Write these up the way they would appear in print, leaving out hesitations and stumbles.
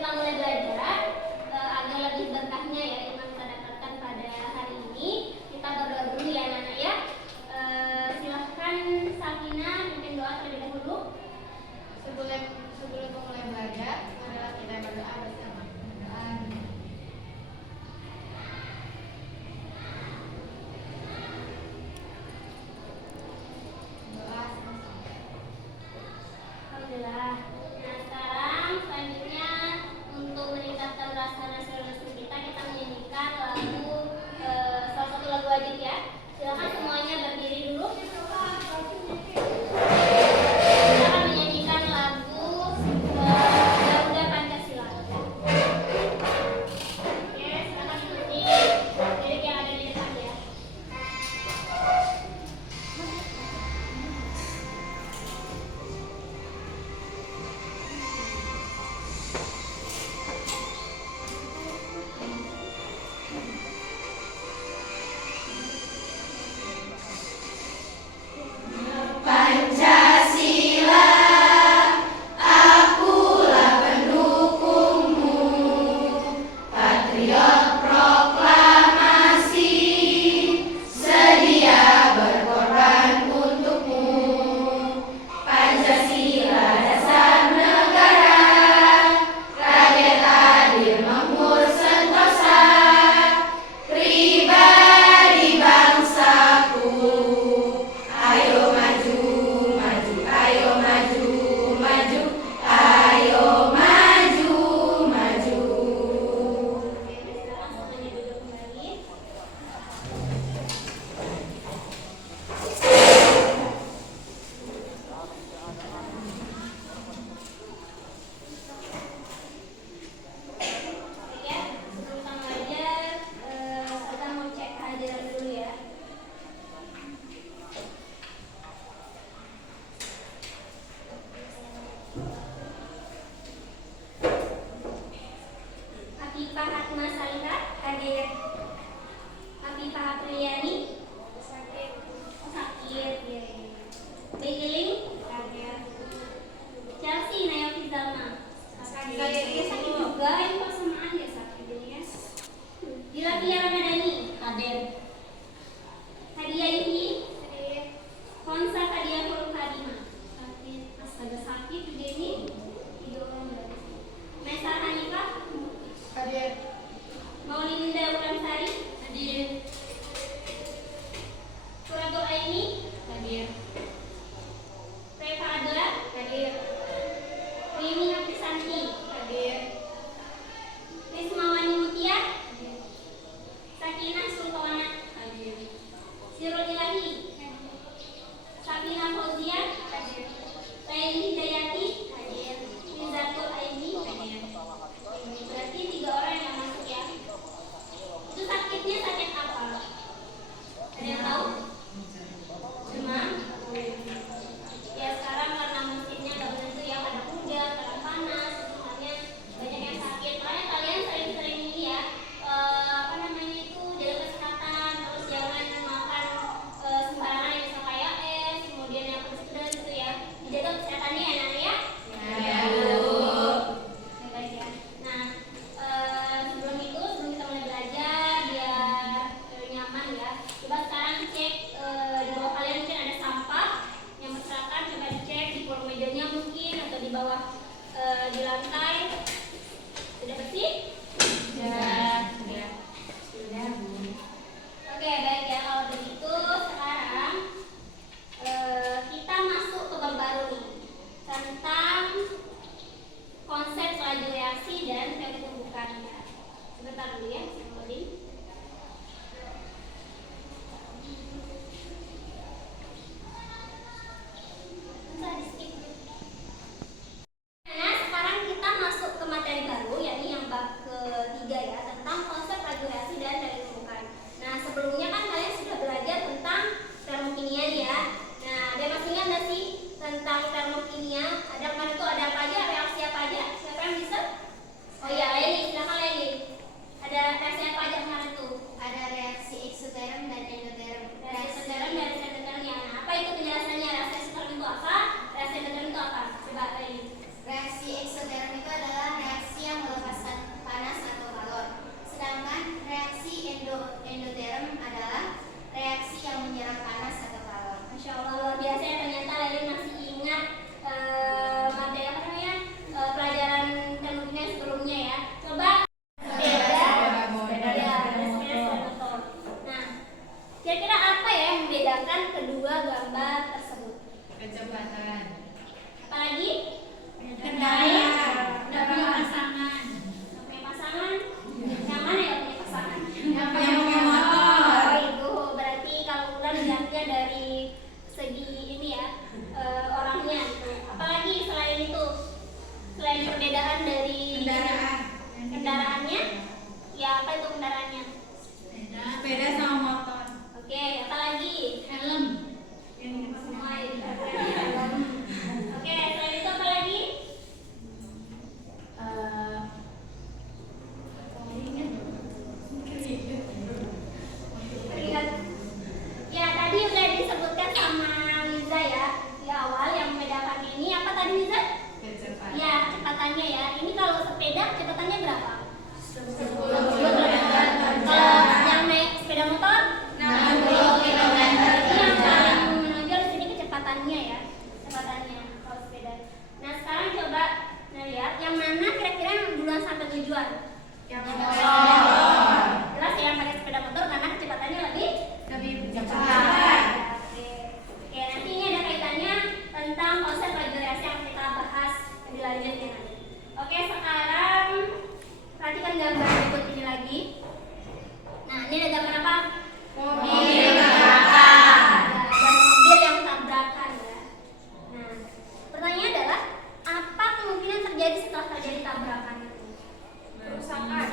kita mulai belajar, agar lebih berkahnya ya yang kita dapatkan pada hari ini, kita berdoa dulu ya anak-anak ya. Silahkan Sakina mungkin doa terlebih dahulu. Sebelum memulai belajar, marilah kita berdoa bersama. Alhamdulillah. Nah sekarang selanjutnya untuk meningkatkan rasa nasionalisme kita menyanyikan lagu, salah satu lagu wajib ya. Silakan semuanya berdiri dulu. Kita akan menyanyikan lagu Garuda Pancasila. Oke, silakan ikuti lirik yang ada di depan ya. Ada reaksi apa aja? apa itu kendaraannya? Sepeda sama motor. Oke, apa lagi? Helm. Semua itu. Oke, selain itu apa lagi? Lihat. Ya, tadi udah disebutkan sama Liza ya di awal yang membedakan ini apa tadi Liza? Kecepatan. Ya, kecepatannya ya. Ini kalau sepeda kecepatannya berapa? 10 Kalau yang naik sepeda motor 60 km. Ini yang paling menonjol di sini kecepatannya ya, kecepatannya kalau sepeda. Nah sekarang coba lihat yang mana kira-kira yang duluan sampai tujuan. Yang Jelas ya yang pakai sepeda motor karena kecepatannya lebih cepat. Oke. Oke, nanti ini ada kaitannya tentang konsep regenerasi yang kita bahas lebih lanjut ya nanti. Oke, sekarang perhatikan gambar berikut ini lagi. Nah, ini ada gambar apa? Mobil tabrakan. Dan mobil yang tabrakan ya. Nah, pertanyaannya adalah apa kemungkinan terjadi setelah terjadi tabrakan itu? Kerusakan.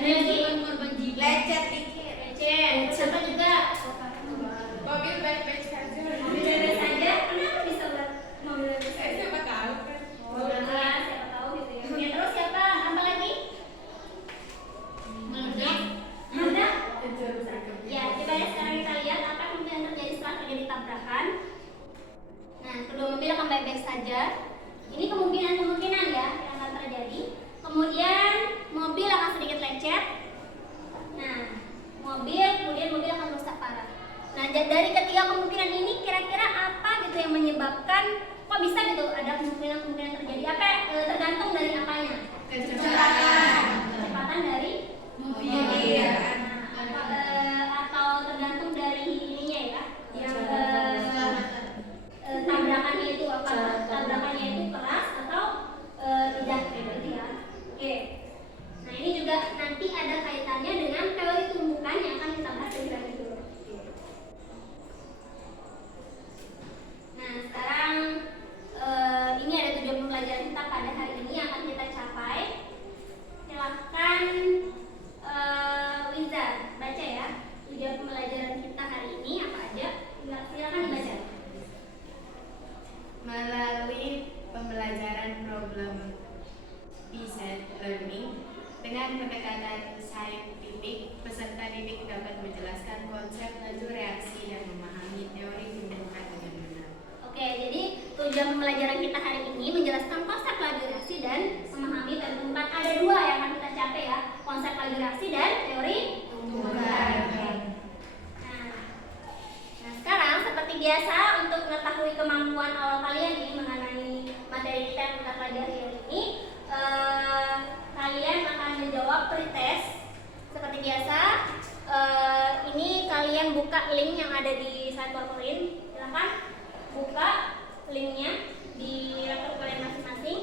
Ada lagi? Lecet dikit. Lecet. Siapa juga? Mobil baik-baik saja. Mobil bebek saja. Kenapa bisa buat mobil bebek saja? Siapa tahu kan? Nah, siapa tahu gitu ya. Oke, terus siapa? Apa lagi? Meledak. Ya, coba ya sekarang kita lihat apa kemungkinan terjadi setelah terjadi tabrakan. Nah, kedua mobil akan baik-baik saja. Ini kemungkinan ya yang akan terjadi. Kemudian mobil akan sedikit lecet. Nah, kemudian mobil akan rusak parah. Nah, dari ketiga kemungkinan ini kira-kira apa gitu yang menyebabkan kok bisa gitu ada kemungkinan terjadi? Apa tergantung dari apanya? Kecepatan dari mobil. Atau tergantung dari ininya ya, yang tabrakannya itu apa? Tabrakannya itu keras atau tidak gitu ya. Oke. Nah ini juga nanti ada kaitannya dengan teori tumbukan yang akan kita bahas lebih lanjut dulu. Nah sekarang ini ada tujuan pembelajaran kita pada hari ini yang akan kita capai. Silahkan Liza baca ya tujuan pembelajaran kita hari ini apa aja. Silahkan dibaca. Melalui pembelajaran problem based learning dengan pendekatan saintifik, peserta didik dapat menjelaskan konsep laju reaksi dan memahami teori tumbukan dengan benar. Oke, jadi tujuan pembelajaran kita hari ini menjelaskan konsep laju reaksi dan memahami teori tumbukan. Ada dua yang akan kita capai ya, konsep laju reaksi dan teori tumbukan. Oke. Nah, sekarang seperti biasa untuk mengetahui kemampuan awal kalian nih mengenai materi kita yang kita pelajari hari ini, kalian akan menjawab pretest seperti biasa. Ini kalian buka link yang ada di slide PowerPoint. Silakan buka linknya di laptop kalian masing-masing.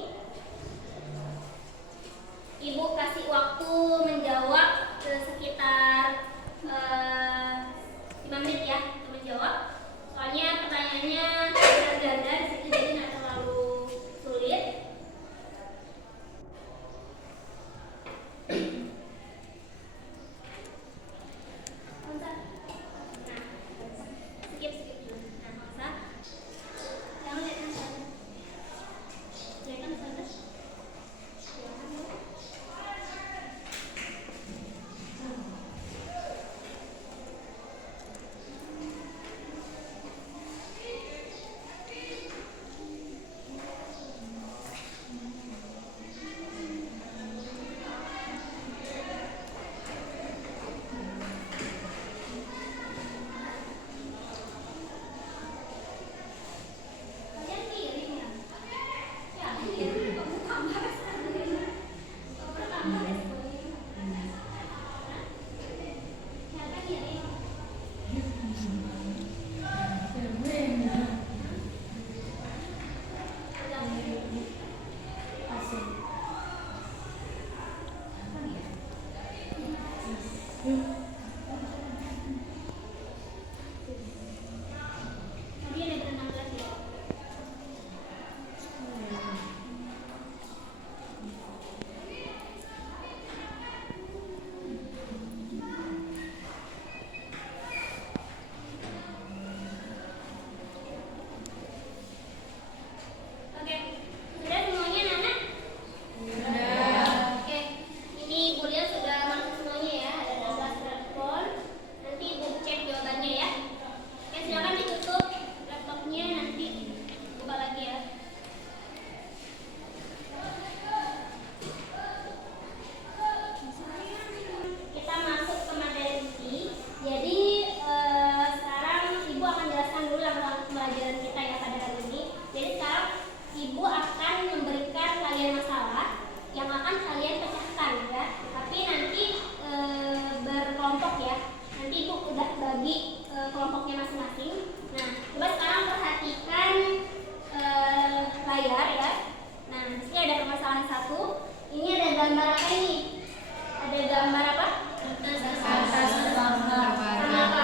permasalahan 1. Ini ada gambar apa ini? Ada gambar apa? Sama apa?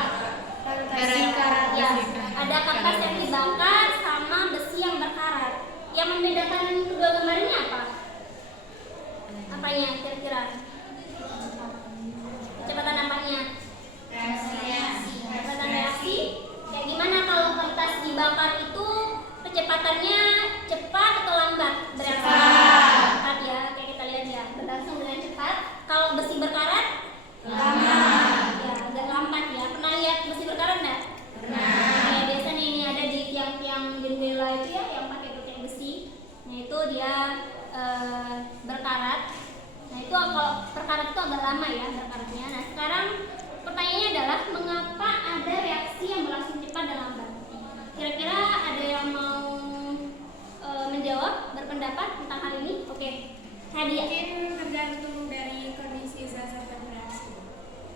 Ya, ada kertas yang dibakar sama besi yang berkarat. Yang membedakan kedua gambar ini apa? Apanya kira-kira? Kecepatan apanya? Kecepatan reaksi. Kayak gimana kalau kertas dibakar itu kecepatannya cepat atau lambat bereaksi? Cepat ya, kayak kita lihat ya, berlangsung dengan cepat. Kalau besi berkarat? Lambat. Ya, agak lambat ya. Pernah lihat besi berkarat enggak? Pernah. Ya, biasanya ini ada di tiang-tiang jendela itu ya, yang pakai tiang besi. Nah, itu dia berkarat. Nah, itu kalau berkarat itu agak lama ya berkaratnya. Nah, sekarang pertanyaannya adalah mengapa ada reaksi yang berlangsung cepat dan lambat? Kira-kira ada yang mau menjawab, berpendapat tentang hal ini? Oke, Nadia. Mungkin tergantung dari kondisi zat-zat dan reaksi.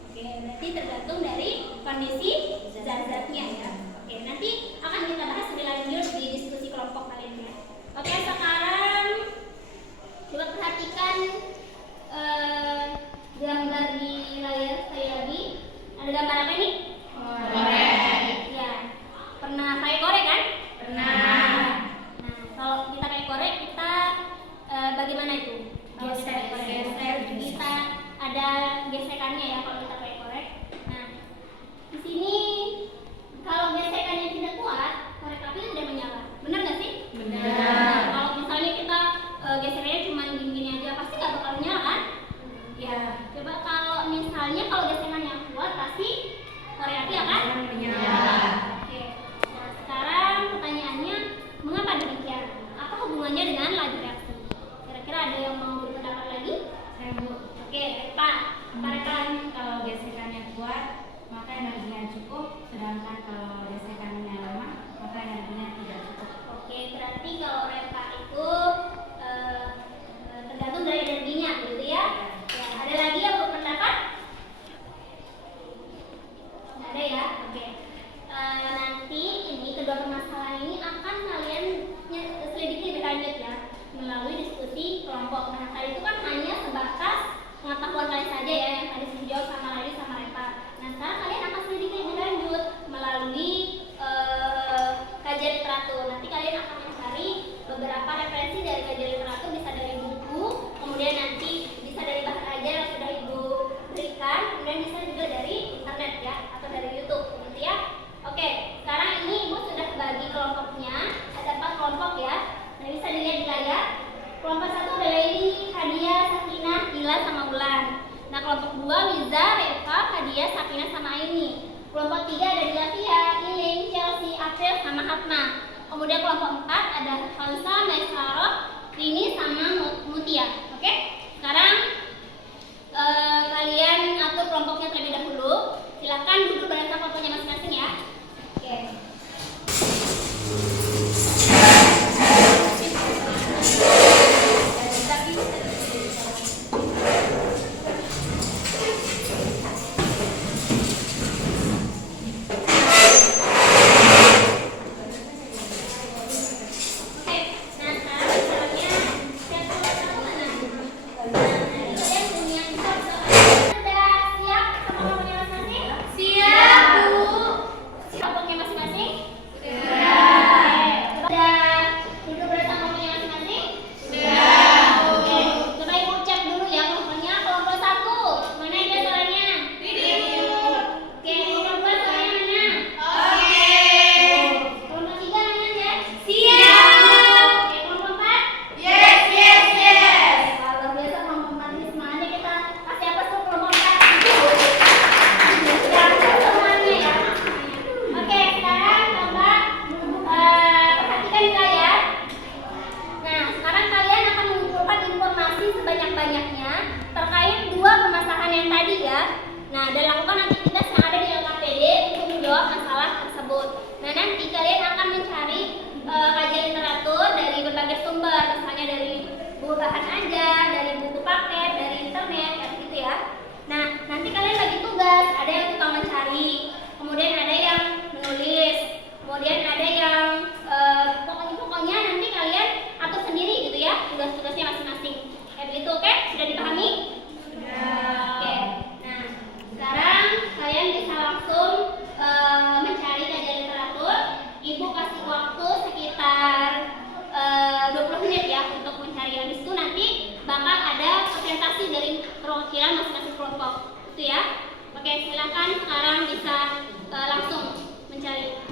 Oke, berarti tergantung dari kondisi zat-zatnya ya. Oke, nanti akan kita bahas lebih lanjut di diskusi kelompok kali ini ya. Oke, sekarang coba perhatikan gambar di layar sekali lagi. Ada gambar apa ini? Korek. Ya, pernah pakai korek kan? Pernah. Nah, kalau kita pakai korek kita bagaimana itu? Kalau kita pakai korek, kita ada gesekannya ya kalau kita pakai korek. Nah, di sini kalau gesekannya tidak kuat, korek api tidak menyala. Benar nggak sih? Benar. Nah, kalau misalnya kita gesekannya cuma gini-gini aja, pasti nggak bakal menyala kan? Ya, coba kalau misalnya kalau gesekannya kuat, pasti korek api akan menyala. Oke. Nah, sekarang pertanyaannya, mengapa demikian? Apa hubungannya dengan laju reaksi? Kira-kira ada yang mau berpendapat lagi? Oke, Pak. Kalau gesekannya kuat, maka energinya cukup, sedangkan kalau gesekannya lemah, maka energinya tidak cukup. Oke, berarti kalau Repa itu tergantung dari energinya, gitu ya? Ya, ada lagi yang berpendapat? Nggak ada ya? Oke. Nanti ini kedua permasalahan ini akan kalian selidiki lebih lanjut ya melalui diskusi kelompok. Nah, tadi itu kan hanya sebatas pengetahuan kalian saja ya, yang tadi sudah dijawab sama Lady sama Repa. Nah, sekarang kalian akan selidiki lebih lanjut melalui kajian literatur. Nanti kalian akan mencari beberapa referensi dari kajian literatur, bisa dari buku, kemudian nanti bisa dari bahan ajar yang sudah ibu berikan, kemudian bisa juga dari internet ya, atau dari YouTube, gitu ya. Oke, sekarang ini ibu sudah bagi kelompoknya, ada 4 kelompok ya. Nah, bisa dilihat di layar. Kelompok 1 ada Lady, Hadia, Sakinah, Ila, sama Ulan. Nah, kelompok 2 Liza, Reva, Hadia, Sakinah, sama Aini. Kelompok 3 ada Dilavia, Iling, Chelsea, April, sama Hatma. Kemudian kelompok 4 ada Hansa, Maisaro, Rini, sama Mutia. Oke? Sekarang kalian atur kelompoknya terlebih dahulu. Silakan duduk berdasarkan kelompoknya masing-masing ya. Oke. Pokoknya nanti kalian atur sendiri gitu ya. tugas-tugasnya masing-masing. Kayak begitu, oke? Sudah dipahami? Oke. Nah, sekarang kalian bisa langsung mencari kajian literatur. Ibu kasih waktu sekitar 20 menit ya untuk mencari. Habis itu nanti bakal ada presentasi dari perwakilan masing-masing kelompok. Itu ya. Oke, silakan sekarang bisa langsung mencari.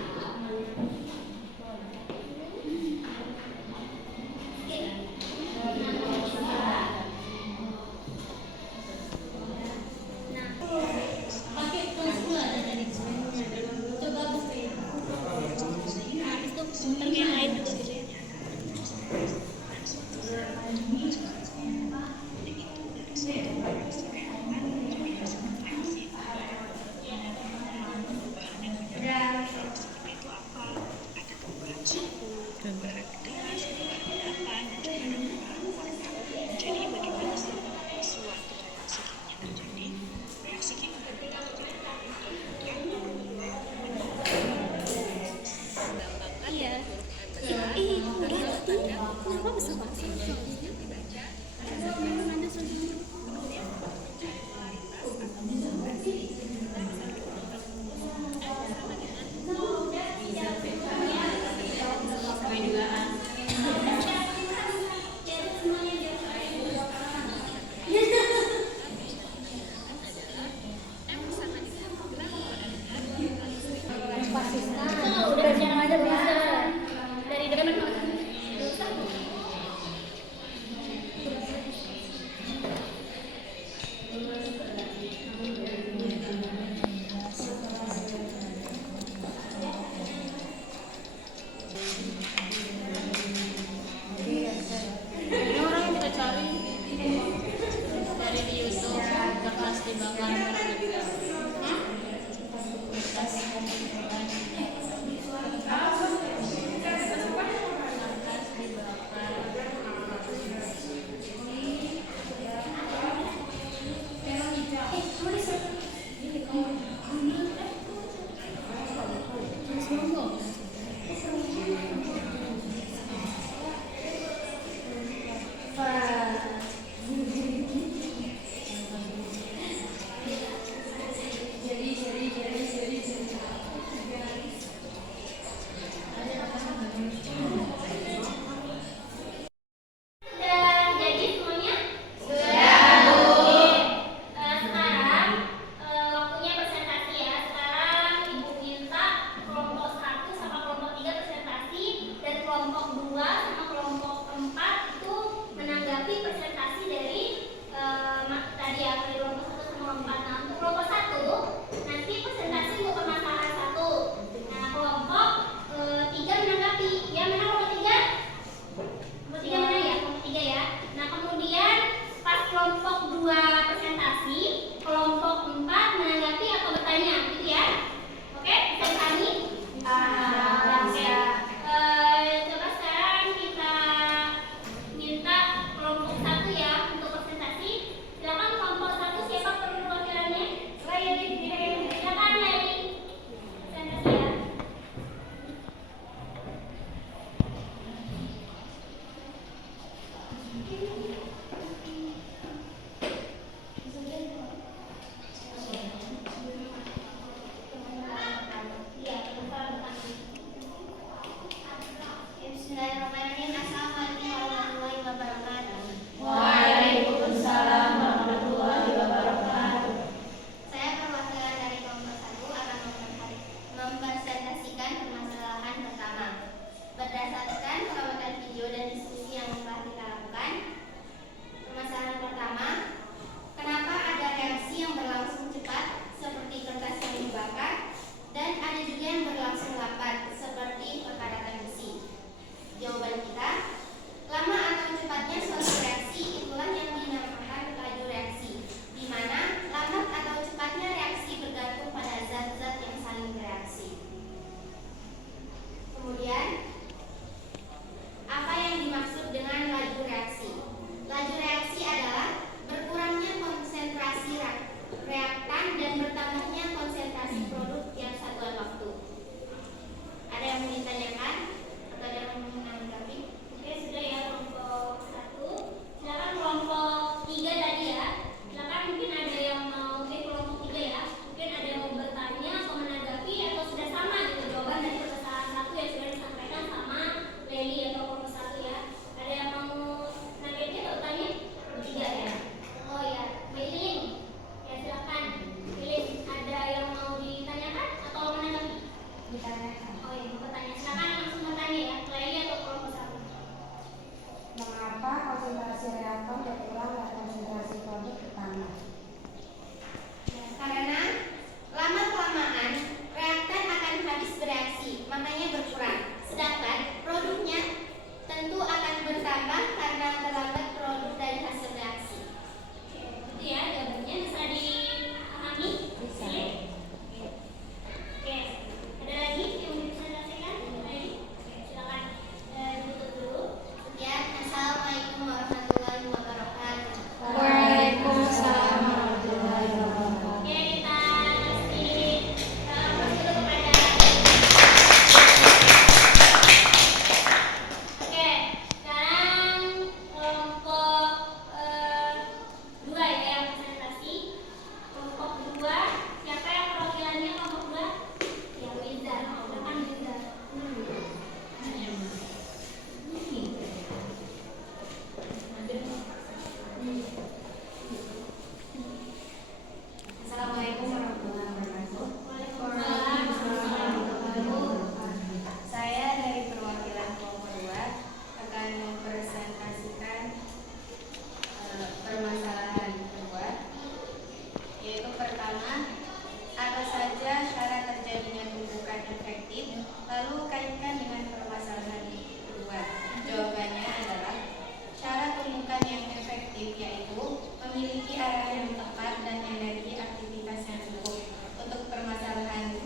efektif, yaitu memiliki arah yang tepat dan energi aktivitas yang cukup. Untuk permasalahan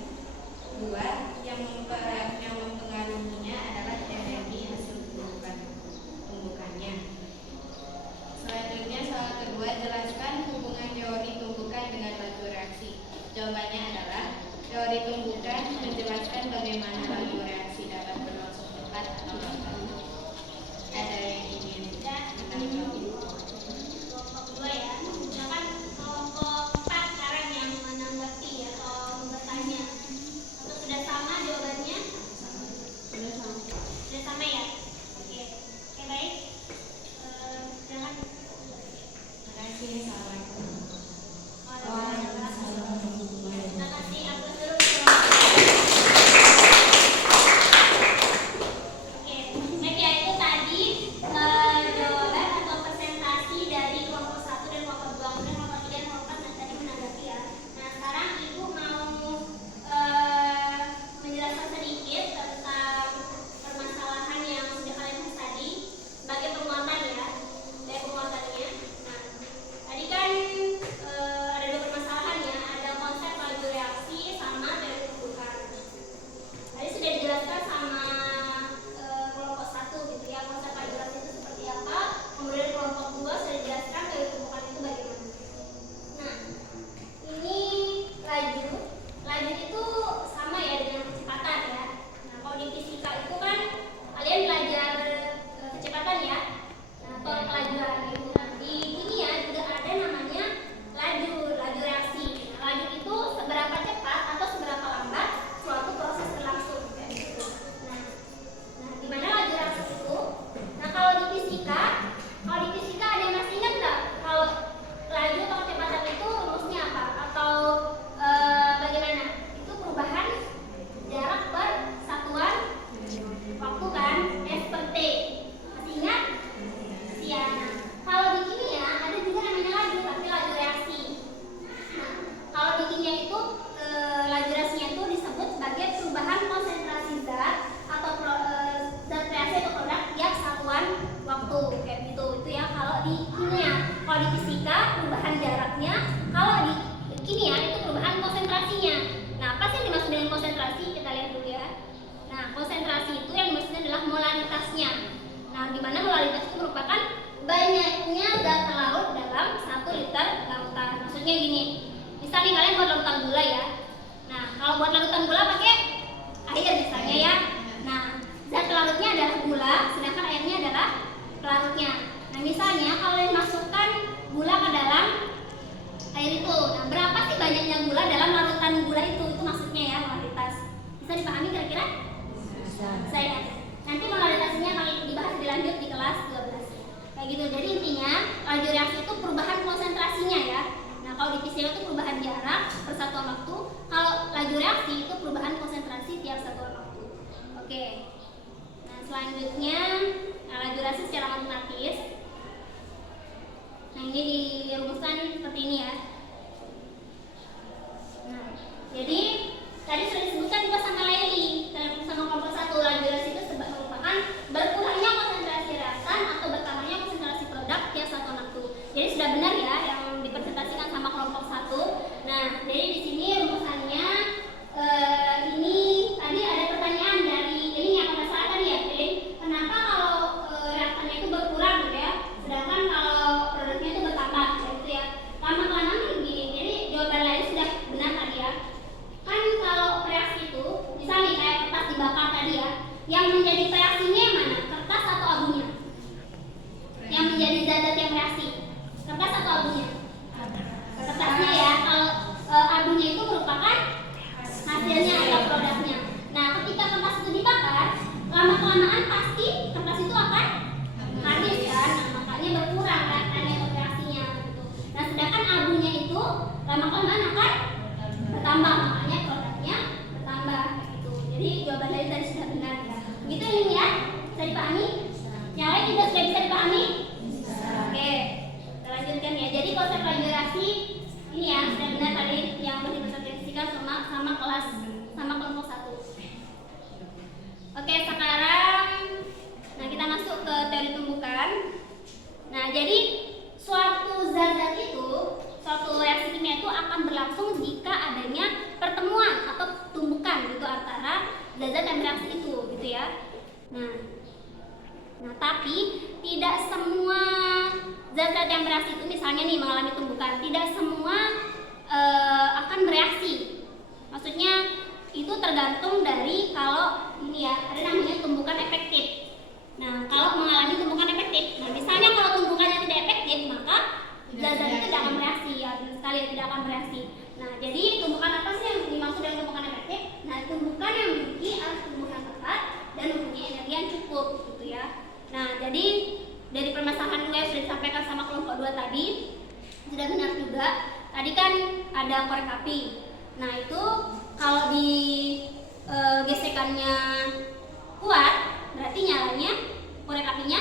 2 yang mempengaruhinya adalah energi hasil tumbukannya. Selanjutnya soal kedua, jelaskan hubungan teori tumbukan dengan laju reaksi. Jawabannya adalah teori tumbukan menjelaskan bagaimana laju reaksi dapat berlangsung cepat atau lambat. Ada yang ingin menanggapi? Kelompok 2 ya. Silakan kelompok 4 sekarang yang menanggapi atau bertanya. Atau sudah sama jawabannya? Sudah sama ya? Oke. Oke, baik. Silakan. Terima kasih. Assalamualaikum. Terima kasih. Aku suruh. Oke, baik ya, itu tadi jawaban atau presentasi dari kelompok 1 dan kelompok 2, kemudian kelompok 3 dan kelompok 4 tadi menanggapi ya. Nah, sekarang Ibu mau menjelaskan sedikit tentang permasalahan yang sudah kalian bahas tadi sebagai penguatan ya, sebagai penguatannya. Nah, tadi kan ada 2 permasalahan ya, ada konsep laju reaksi sama teori tumbukan. Tadi sudah dijelaskan sama kelompok 1 gitu ya, konsep laju reaksi itu seperti apa. Kemudian kelompok 2 sudah dijelaskan teori tumbukan itu bagaimana. Nah, ini laju itu sama ya dengan kecepatan ya. Nah, kalau di fisika itu kan kalian belajar kecepatan ya. Nah, atau kelajuan gitu. Nah, di kimia juga ada namanya laju reaksi. Nah, laju itu seberapa cepat atau seberapa lambat suatu proses berlangsung kayak gitu. Nah, di mana laju reaksi itu? Nah, kalau di fisika ada yang masih ingat nggak? Kalau laju atau kecepatan itu rumusnya apa? Atau bagaimana? Itu perubahan jarak per satuan waktu kan? S per T. Masih ingat? Ya. Nah, kalau di kimia ada juga namanya laju, tapi laju reaksi. Nah, kalau di kimia itu laju reaksinya itu disebut sebagai perubahan konsentrasi zat atau zat reaksi atau produk tiap satuan waktu kayak gitu. Itu ya kalau di kimia. Kalau di fisika perubahan jaraknya, kalau di kimia itu perubahan konsentrasinya. Nah, apa sih yang dimaksud dengan konsentrasi? Kita lihat dulu ya. Nah, konsentrasi itu yang dimaksudnya adalah molaritasnya. Nah, di mana molaritas itu merupakan banyaknya zat larut dalam 1 liter lautan. Maksudnya gini, misal nih kalian buat larutan gula ya. Nah, kalau buat larutan gula pakai air misalnya ya. Nah, zat larutnya adalah gula, sedangkan airnya adalah pelarutnya. Nah, misalnya kalau kalian masukkan gula ke dalam air itu, nah berapa sih banyaknya gula dalam larutan gula itu? Itu maksudnya ya molaritas. Bisa dipahami kira-kira? Saya nanti molaritasnya kali dibahas dilanjut di kelas 12 kayak gitu. Jadi intinya laju reaksi itu perubahan konsentrasinya ya. Nah, kalau di fisika itu perubahan jarak per satuan waktu. Kalau laju reaksi itu perubahan konsentrasi tiap satuan waktu. Oke. Nah, selanjutnya laju reaksi secara matematis. Nah, ini dirumuskan seperti ini ya. Nah, jadi tadi sudah disebutkan juga sama Lely, sama kelompok 1, laju reaksi itu merupakan berkurangnya konsentrasi reaktan atau bertambahnya konsentrasi produk tiap satuan waktu. Jadi sudah benar ya yang dipresentasikan sama kelompok 1. Nah, jadi di sini rumusannya ini tadi ada pertanyaan dari ini yang pada saat tadi ya, kenapa kalau reaktannya itu berkurang gitu ya, sedangkan kalau produknya itu bertambah gitu ya. Lama-kelamaan begini. Jadi jawaban lain sudah benar tadi ya. Kan kalau reaksi itu, misalnya kayak kertas dibakar tadi ya, yang menjadi reaksinya yang mana? Kertas atau abunya? Yang menjadi zat-zat yang reaksi, kertas atau abunya? Kertasnya ya. Kalau abunya itu merupakan hasilnya atau produknya. Nah, ketika kertas itu dibakar, lama-kelamaan pasti kertas itu akan habis kan? Nah, makanya berkurang reaktannya atau reaksinya gitu. Nah, sedangkan abunya itu lama-kelamaan akan bertambah, makanya produknya bertambah gitu. Jadi jawaban dari tadi sudah benar ya. Begitu ini ya, bisa dipahami? Yang lain juga sudah bisa dipahami? Oke, kita lanjutkan ya. Jadi konsep laju reaksi ini ya sudah benar tadi yang dipresentasikan sama kelas sama kelompok 1. Oke, sekarang nah kita masuk ke teori tumbukan. Nah, jadi zat yang bereaksi itu misalnya nih mengalami tumbukan, tidak semua akan bereaksi. Maksudnya itu tergantung dari kalau ini ya, ada namanya tumbukan efektif. Nah, kalau mengalami tumbukan efektif, nah misalnya kalau tumbukannya tidak efektif, maka zat-zat itu tidak akan bereaksi, ya benar sekali tidak akan bereaksi. Nah, jadi tumbukan apa sih yang dimaksud dengan tumbukan efektif? Nah, tumbukan yang memiliki arus tumbuh yang tepat dan mempunyai energi yang cukup, gitu ya. Nah, jadi dari permasalahan yang sudah disampaikan sama kelompok 2 tadi, sudah benar juga. Tadi kan ada korek api. Nah, itu kalau di gesekannya kuat, berarti nyalanya korek apinya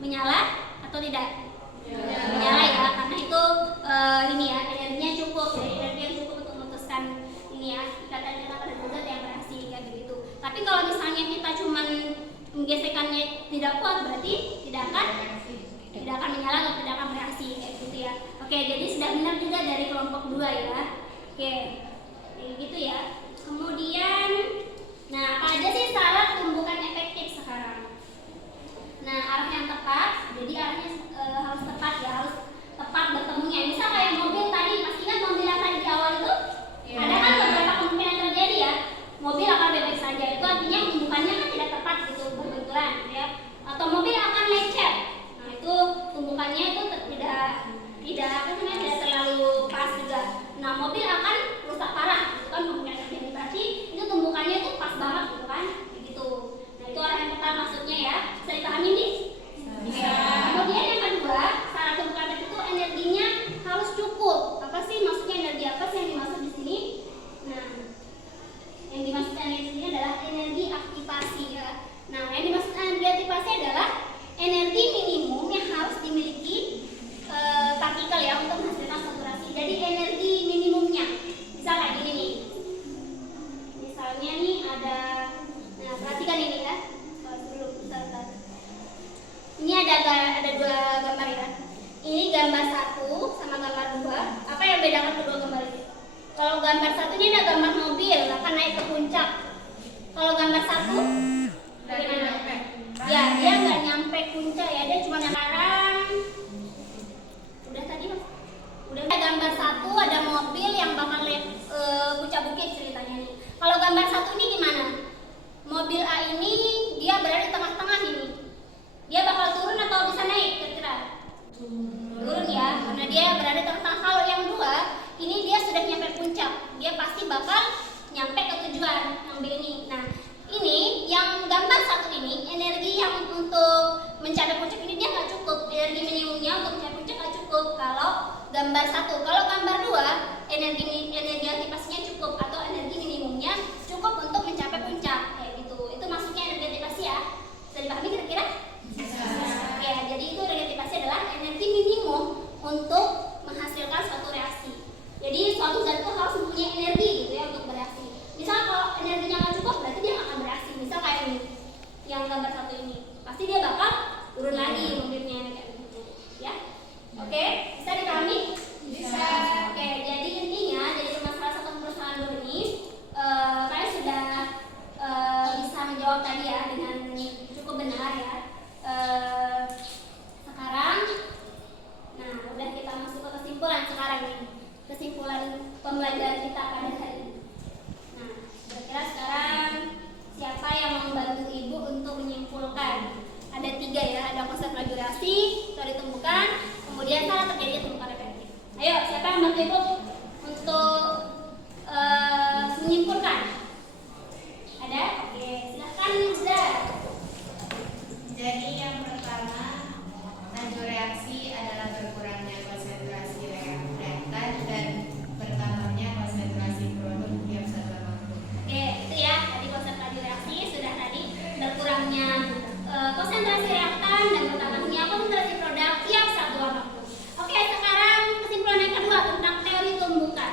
menyala atau tidak? Menyala ya, karena itu ini ya, energinya cukup, jadi energi yang cukup untuk memutuskan ini ya, ikatan pada zat yang bereaksi kayak begitu. Tapi kalau misalnya kita cuman gesekannya tidak kuat, berarti tidak akan menyala atau tidak akan bereaksi kayak gitu ya. Oke, jadi sudah benar juga dari kelompok 2 ya. Oke, kayak gitu ya. Kemudian, nah apa aja sih syarat tumbukan efektif sekarang? Nah, arah yang tepat, jadi arahnya harus tepat ya, harus tepat bertemunya. Misal kayak mobil tadi, masih ingat mobil yang tadi di awal itu? Ada kan beberapa kemungkinan terjadi ya. Mobil akan baik-baik saja, itu artinya tumbukannya kan tidak tepat gitu, berbenturan ya. Atau mobil akan lecet. Nah, itu tumbukannya itu tidak terlalu pas juga. Nah, mobil akan rusak parah, itu kan kemungkinan terjadi. Berarti itu tumbukannya itu pas banget gitu kan, begitu. Nah, itu arah yang pertama maksudnya ya. Bisa dipahami nih? Bisa. Kemudian yang kedua, syarat tumbukan efektif itu energinya harus cukup. Apa sih maksudnya energi apa sih yang dimaksud di sini? Nah, yang dimaksud energi di sini adalah energi aktivasi ya. Nah, yang dimaksud energi aktivasi adalah energi minimum yang harus dimiliki partikel ya untuk menghasilkan saturasi. Jadi energi minimumnya, misalnya gini nih. Misalnya nih ada, nah perhatikan ini ya. Ini ada 2 gambar ya. Ini gambar 1 sama gambar 2. Apa yang bedakan kedua gambar ini? Kalau gambar 1 ini ada gambar mobil akan naik ke puncak. Kalau gambar 1 bagaimana? Ya, dia nggak nyampe puncak ya, dia cuma sekarang. Udah tadi mas? Udah. Gambar 1 ada mobil yang bakal puncak bukit ceritanya nih. Kalau gambar 1 ini gimana? Mobil A ini dia berada di tengah-tengah ini. Dia bakal turun atau bisa naik kira-kira? Turun ya, karena dia berada di tengah-tengah. Kalau yang 2, ini dia sudah nyampe puncak. Dia pasti bakal nyampe ke tujuan yang B ini. Nah, ini yang gambar 1 ini, energi yang untuk mencapai puncak ini dia nggak cukup. Energi minimumnya untuk mencapai puncak nggak cukup kalau gambar 1. Kalau gambar 2, energi aktivasinya cukup atau energi minimumnya cukup untuk mencapai puncak kayak gitu. Itu maksudnya energi aktivasi ya. Bisa dipahami kira-kira? Bisa. Ya, jadi itu energi aktivasi adalah energi minimum untuk menghasilkan suatu reaksi. Jadi suatu zat itu harus mempunyai energi gitu ya untuk bereaksi. Misal kalau energinya nggak cukup, berarti dia nggak akan bereaksi. Misal kayak ini, yang gambar 1 ini, pasti dia bakal turun lagi mobilnya kayak gitu. Ya, oke, bisa dipahami? Bisa. Oke, jadi intinya dari masalah 1/1 ini, kalian sudah bisa menjawab tadi ya dengan cukup benar ya. Sekarang, nah udah kita masuk ke kesimpulan sekarang nih, kesimpulan pembelajaran kita pada hari ini. Nah, kira-kira sekarang siapa yang membantu ibu untuk menyimpulkan? Ada 3 ya, ada konsep regulasi, teori tumbukan, kemudian cara terjadinya tumbukan efektif. Ayo, siapa yang membantu ibu untuk menyimpulkan? Ada? Oke, silahkan Zah. Jadi yang pertama, laju reaksi adalah berkurangnya konsentrasi reaktan dan bertambahnya konsentrasi produk tiap satuan waktu. Oke, itu ya tadi konsep laju reaksi sudah tadi berkurangnya konsentrasi reaktan dan bertambahnya konsentrasi produk tiap satuan waktu. Oke, sekarang kesimpulan yang kedua tentang teori tumbukan.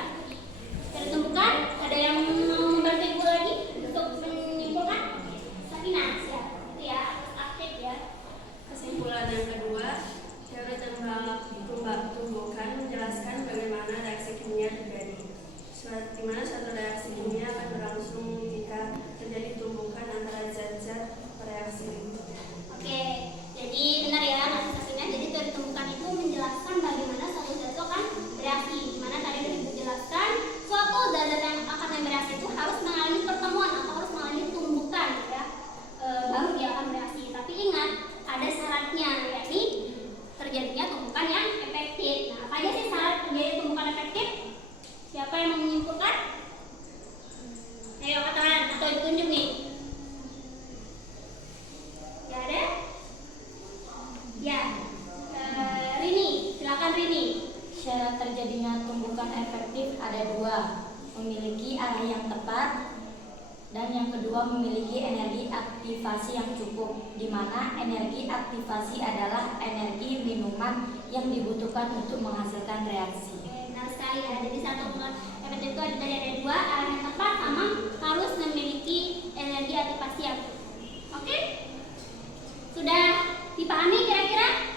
Teori tumbukan, ada yang mau membantu ibu lagi untuk menyimpulkan? Sakina, siap. Itu ya, aktif ya. Kesimpulan yang kedua, teori tumbukan menjelaskan bagaimana reaksi kimia terjadi. Di mana suatu reaksi kimia akan berlangsung jika terjadi tumbukan antara zat-zat bereaksi. Oke, jadi benar ya Mas Sakina. Jadi teori tumbukan Syarat terjadinya tumbukan efektif ada dua, memiliki arah yang tepat, dan yang kedua memiliki energi aktivasi yang cukup, di mana energi aktivasi adalah energi minuman yang dibutuhkan untuk menghasilkan reaksi. Benar sekali ya. Jadi satu tumbukan efektif itu ada dua, arah yang tepat sama harus memiliki energi aktivasi yang cukup. Oke? Sudah dipahami kira-kira?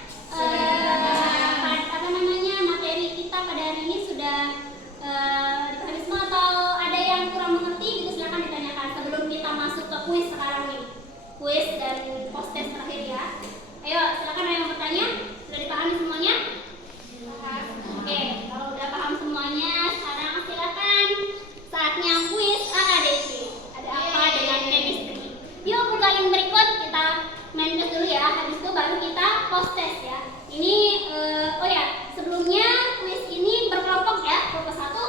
Materi kita pada hari ini sudah dipahami semua atau ada yang kurang mengerti? Itu silakan ditanyakan sebelum kita masuk ke kuis sekarang nih. Kuis dan post test terakhir ya. Ayo silakan ada yang mau bertanya. Sudah dipahami semuanya? Oke, kalau udah paham semuanya, sekarang silakan saatnya kuis AADC. Ada apa dengan chemistry? Yuk pertanyaan berikut kita main test dulu ya. Habis itu baru kita post test ya. Ini sebelumnya kuis ini berkelompok ya. Kelompok satu,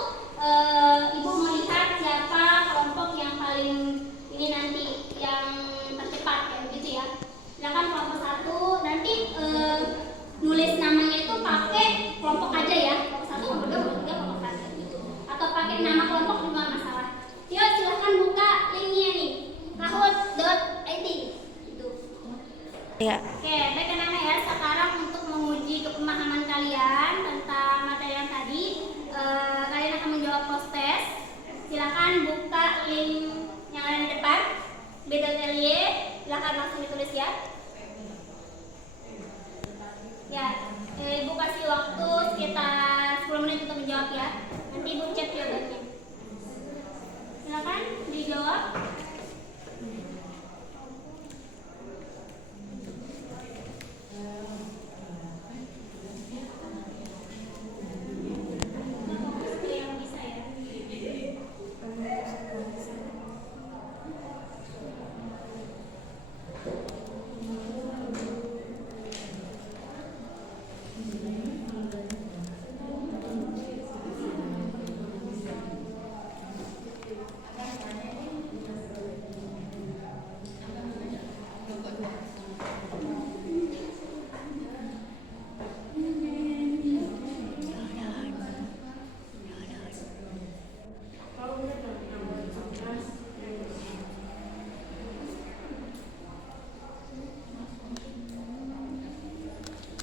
ibu melihat siapa kelompok yang paling ini nanti yang tercepat ya begitu ya. Silakan kelompok satu nanti nulis namanya itu pakai kelompok aja ya. Kelompok satu, kelompok dua, kelompok tiga, kelompok empat gitu. Atau pakai nama kelompok juga nggak masalah. Yuk silahkan buka linknya nih, kahoot.it gitu. Ya. Oke, baik anak-anak ya. Sekarang untuk menguji kepemahaman kalian tentang materi yang tadi, kalian akan menjawab post test. Silakan buka link yang ada di depan, bit.ly. Silakan langsung ditulis ya. Ya, ibu kasih waktu sekitar 10 menit untuk menjawab ya. Nanti ibu cek jawabannya. Silakan dijawab. Yang bisa ya.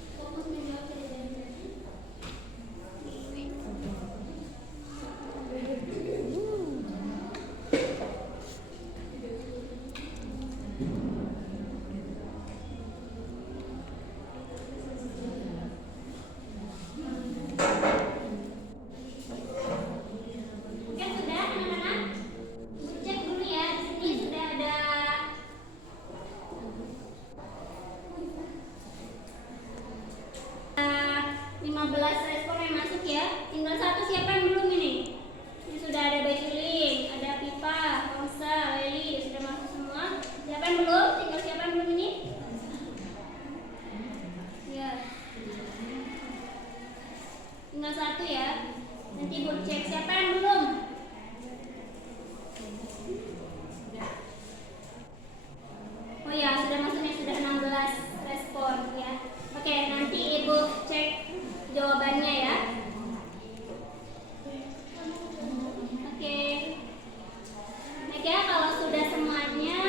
Fokus menjawab jawabannya. Oke, sudah anak-anak? Ibu cek dulu ya. Di sini sudah ada 15 respon yang masuk ya. Tinggal satu siapa yang belum ini? Ini sudah ada Baitulin, ada Pipa, Rosa, Leli, sudah masuk semua. Siapa yang belum? Tinggal siapa yang belum ini? Ya. Tinggal satu ya. Nanti ibu cek siapa yang belum. Oh ya, sudah masuknya sudah 16 respon ya. Oke, nanti ibu cek jawabannya ya. Oke. Nah, ya kalau sudah semuanya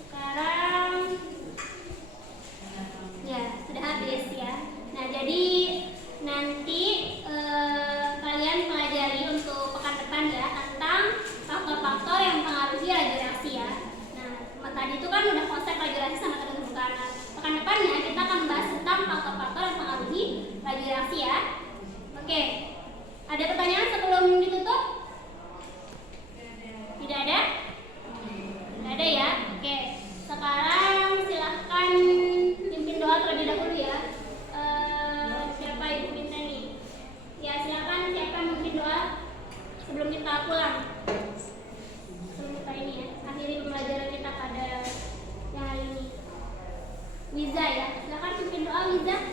sekarang ya sudah habis ya. Nah, jadi nanti kalian pelajari untuk pekan depan ya tentang faktor-faktor yang mempengaruhi laju reaksi ya. Nah, tadi itu kan udah konsep laju reaksi sama keterbukaan. Pekan depannya kita akan bahas tentang faktor-faktor yang mempengaruhi laju reaksi ya. Oke. Ada pertanyaan sebelum ditutup? Tidak ada? Tidak ada ya? Oke. Sekarang silahkan pimpin doa terlebih dahulu ya. Siapa ibu minta nih? Ya silahkan siapa yang memimpin doa sebelum kita pulang. Sebelum kita ini ya, akhiri pembelajaran kita pada yang hari ini. Wiza ya, silahkan pimpin doa Wiza.